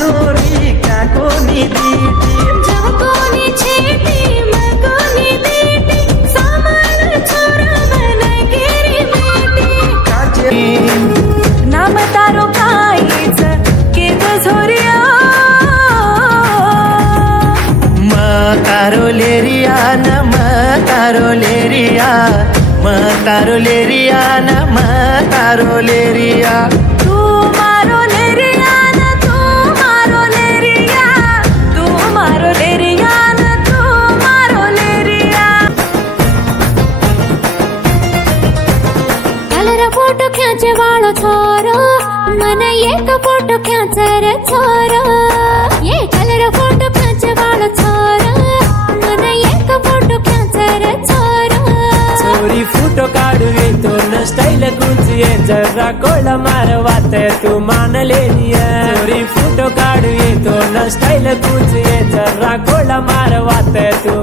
छोरी क्या कोनी दीदी जब कोनी छेटी मैं कोनी दीदी सामान छोरा मन गिरी बेटी नाम तारो काहीच के तो झोरिया तारो लेरिया न तारो लेरिया तारो लेरिया न तारो लेरिया तू मारो लेरिया न तू मारो लेरिया तू मारो लेरिया न तू मारो लेरिया कलर फोटो खींचे वालो छोरो मन एक फोटो खींचे रे छोरो ये कलर फोटो खींचे वालो छोरो मन एक फोटो खींचे रे छोरो छोरी फोटो काढू तो न स्टाईल कुंचिये जरा कोळा मारवाते तू मान लेनिया छोरी फोटो काढू तो न स्टाईल कुंचिये जरा कोळा मारवाते तू